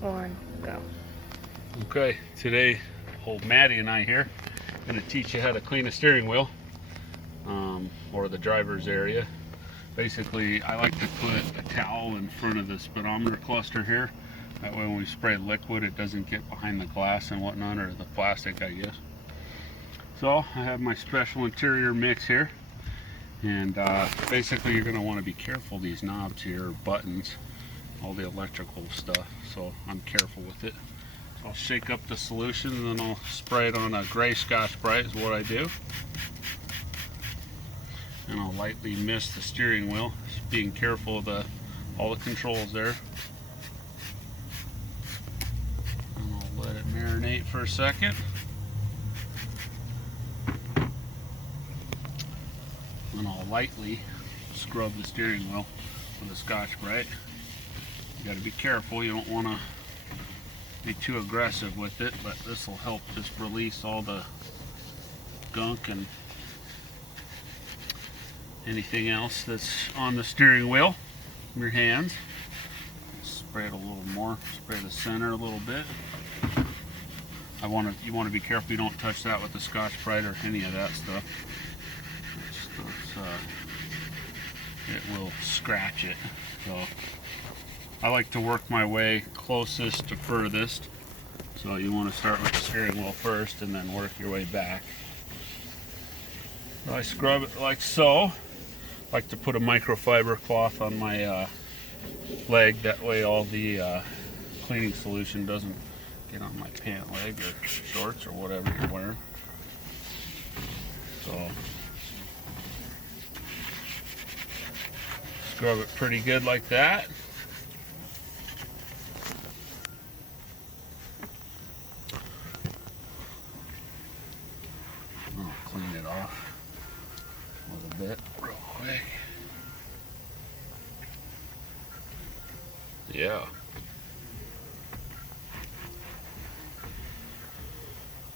1, go. Okay, today old Maddie and I here are going to teach you how to clean a steering wheel or the driver's area. Basically, I like to put a towel in front of the speedometer cluster here. That way when we spray liquid it doesn't get behind the glass and whatnot, or the plastic I guess. So I have my special interior mix here, and basically you're going to want to be careful. These knobs here, buttons, all the electrical stuff, so I'm careful with it. I'll shake up the solution and then I'll spray it on a gray scotch-brite is what I do. And I'll lightly mist the steering wheel, just being careful of all the controls there. And I'll let it marinate for a second. And I'll lightly scrub the steering wheel with a scotch-brite. You got to be careful, you don't want to be too aggressive with it, but this will help just release all the gunk and anything else that's on the steering wheel in your hands. Spray it a little more, spray the center a little bit. You want to be careful you don't touch that with the scotch-brite or any of that stuff. It will scratch it. So I like to work my way closest to furthest. So you want to start with the steering wheel first and then work your way back. I scrub it like so. I like to put a microfiber cloth on my leg. That way all the cleaning solution doesn't get on my pant leg or shorts or whatever you're wearing. So scrub it pretty good like that. I'll clean it off a little bit real quick. Yeah.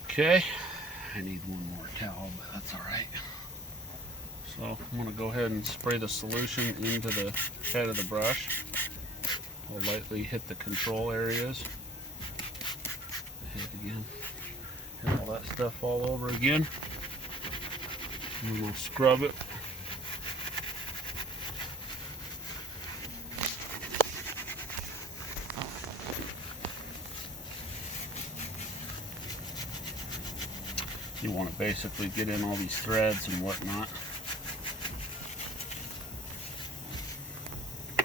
Okay, I need one more towel, but that's all right. So I'm going to go ahead and spray the solution into the head of the brush. I'll lightly hit the control areas. Hit it again. Hit all that stuff all over again. And we'll scrub it. You want to basically get in all these threads and whatnot. I'll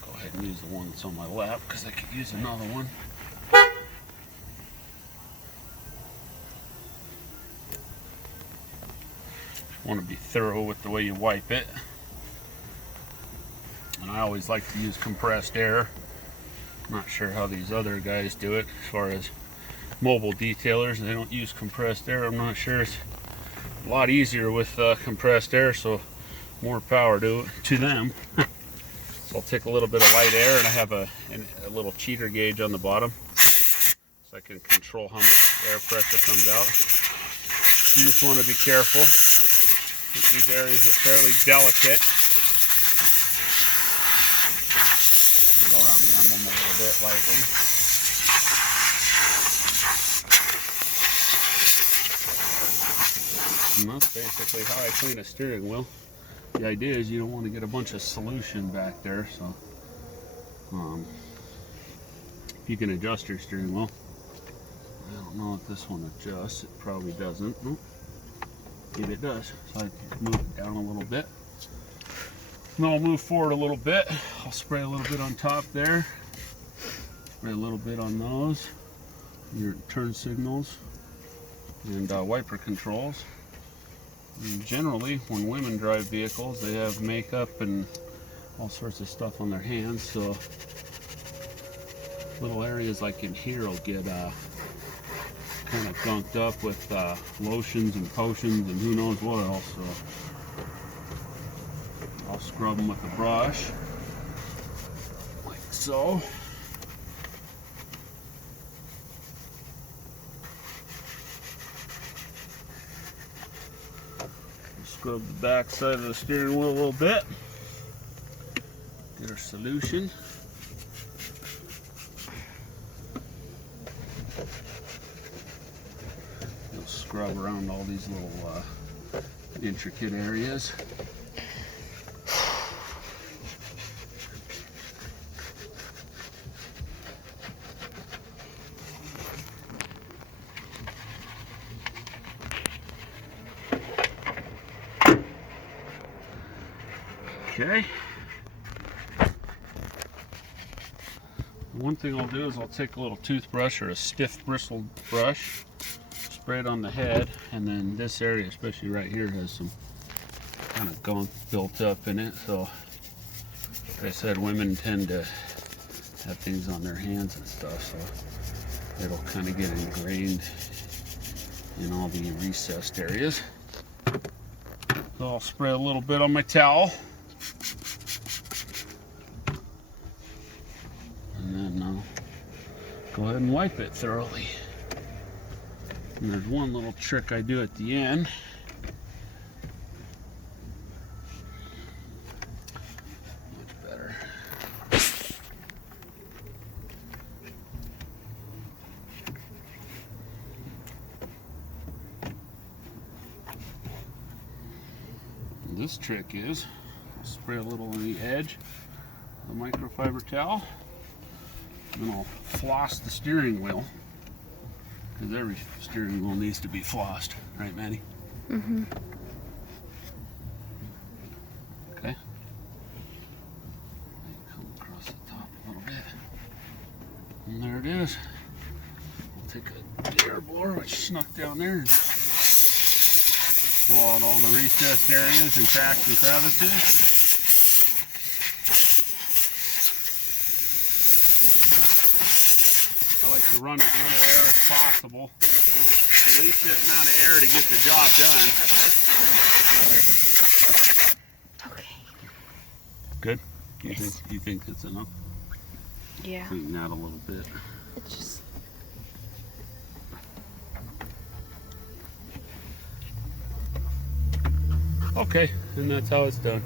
go ahead and use the one that's on my lap because I could use another one. Want to be thorough with the way you wipe it. And I always like to use compressed air. I'm not sure how these other guys do it as far as mobile detailers. They don't use compressed air. I'm not sure. It's a lot easier with compressed air, so more power to them. So I'll take a little bit of light air, and I have a little cheater gauge on the bottom so I can control how much air pressure comes out. You just want to be careful. These areas are fairly delicate. Go around the emblem a little bit lightly. And that's basically how I clean a steering wheel. The idea is you don't want to get a bunch of solution back there, so if you can adjust your steering wheel. I don't know if this one adjusts. It probably doesn't. Nope. Maybe it does. So I move it down a little bit. And I'll move forward a little bit. I'll spray a little bit on top there. Spray a little bit on those. Your turn signals and wiper controls. And generally, when women drive vehicles, they have makeup and all sorts of stuff on their hands. So little areas like in here will get kind of gunked up with lotions and potions and who knows what else. So I'll scrub them with a brush like so. Scrub the back side of the steering wheel a little bit. Get our solution. scrub around all these little intricate areas. Okay. One thing I'll do is I'll take a little toothbrush or a stiff bristled brush, spray it on the head, and then this area, especially right here, has some kind of gunk built up in it. So, like I said, women tend to have things on their hands and stuff, so it'll kind of get ingrained in all the recessed areas. So I'll spray a little bit on my towel. And then I'll go ahead and wipe it thoroughly. And there's one little trick I do at the end. Much better. And this trick is I'll spray a little on the edge of the microfiber towel. And I'll floss the steering wheel, because every steering wheel needs to be flossed, right, Maddie? Mm-hmm. Okay. Come across the top a little bit. And there it is. I'll take a air blower, which snuck down there, and pull out all the recessed areas and cracks and crevices. I like to run as little air as possible. Release that amount of air to get the job done. Okay. Good? Yes. You think it's enough? Yeah. Clean that a little bit. It's just... Okay, and that's how it's done.